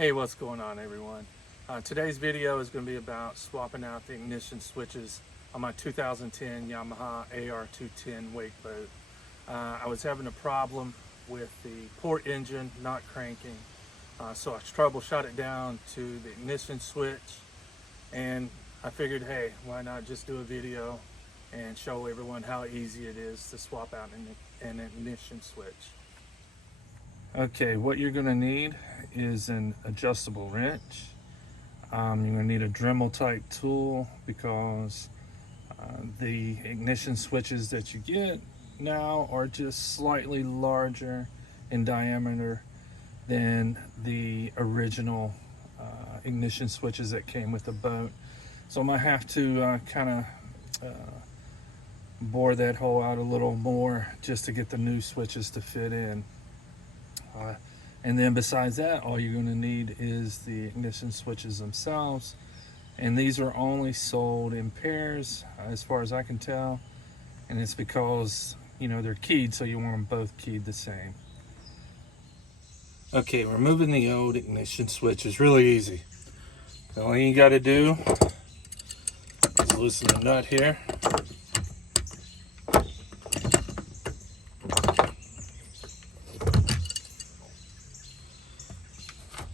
Hey, what's going on, everyone? Today's video is going to be about swapping out the ignition switches on my 2010 Yamaha AR210 wake boat. I was having a problem with the port engine not cranking, so I troubleshot it down to the ignition switch, and I figured, hey, why not just do a video and show everyone how easy it is to swap out an ignition switch. Okay, what you're going to need is an adjustable wrench. You're going to need a Dremel type tool because the ignition switches that you get now are just slightly larger in diameter than the original ignition switches that came with the boat. So I'm going to have to kind of bore that hole out a little more just to get the new switches to fit in. And then besides that, all you're going to need is the ignition switches themselves, and these are only sold in pairs as far as I can tell, and it's because, you know, they're keyed, so you want them both keyed the same. Okay, removing the old ignition switch is really easy. The only thing you got to do is loosen the nut here.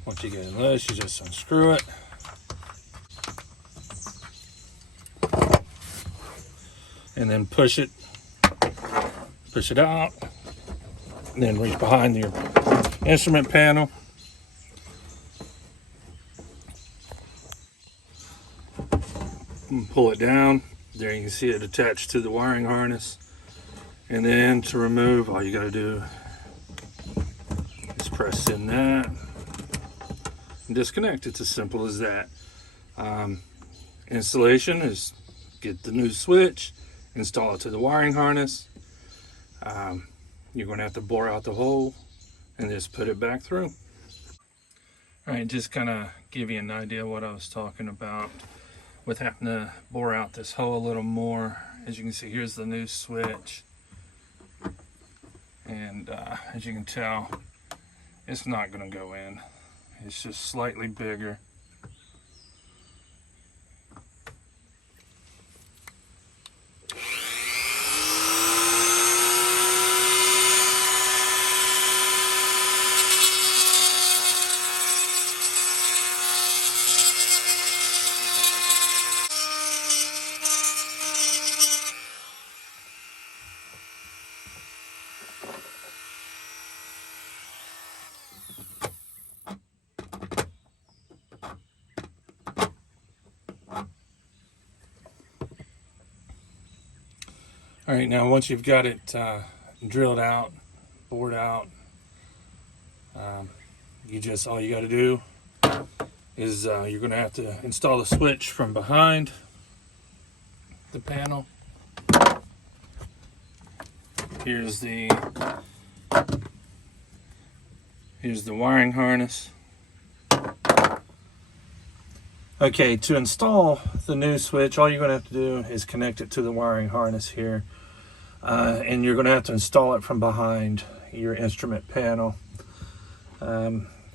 Once you get it loose, you just unscrew it. And then push it out. And then reach behind your instrument panel. And pull it down. There you can see it attached to the wiring harness. And then to remove, all you got to do is press in that. Disconnect. It's as simple as that. Installation is get the new switch, install it to the wiring harness. You're going to have to bore out the hole and just put it back through. All right, just kind of give you an idea of what I was talking about with having to bore out this hole a little more. As you can see, here's the new switch, and as you can tell, it's not going to go in. It's just slightly bigger. All right, now once you've got it drilled out, bored out, all you got to do is you're going to have to install the switch from behind the panel. Here's the wiring harness. Okay, to install the new switch, all you're going to have to do is connect it to the wiring harness here. And you're going to have to install it from behind your instrument panel.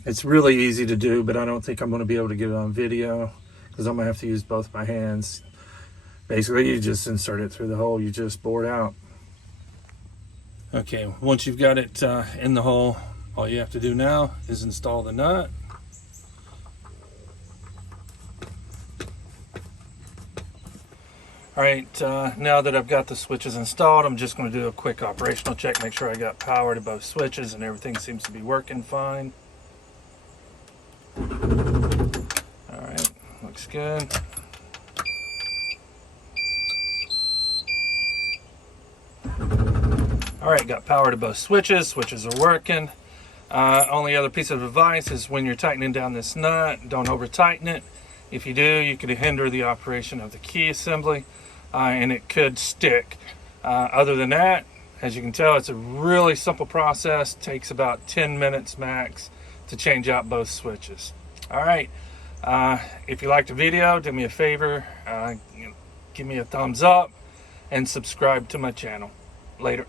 It's really easy to do, but I don't think I'm going to be able to get it on video because I'm going to have to use both my hands. Basically, you just insert it through the hole you just bored out. Okay, once you've got it in the hole, all you have to do now is install the nut. All right, now that I've got the switches installed, I'm just going to do a quick operational check, make sure I got power to both switches and everything seems to be working fine. All right, looks good. All right, got power to both switches. Switches are working. Only other piece of advice is when you're tightening down this nut, don't over tighten it. If you do, you could hinder the operation of the key assembly, and it could stick. Other than that, as you can tell, it's a really simple process. Takes about 10 minutes max to change out both switches. All right, if you liked the video, do me a favor, give me a thumbs up and subscribe to my channel. Later.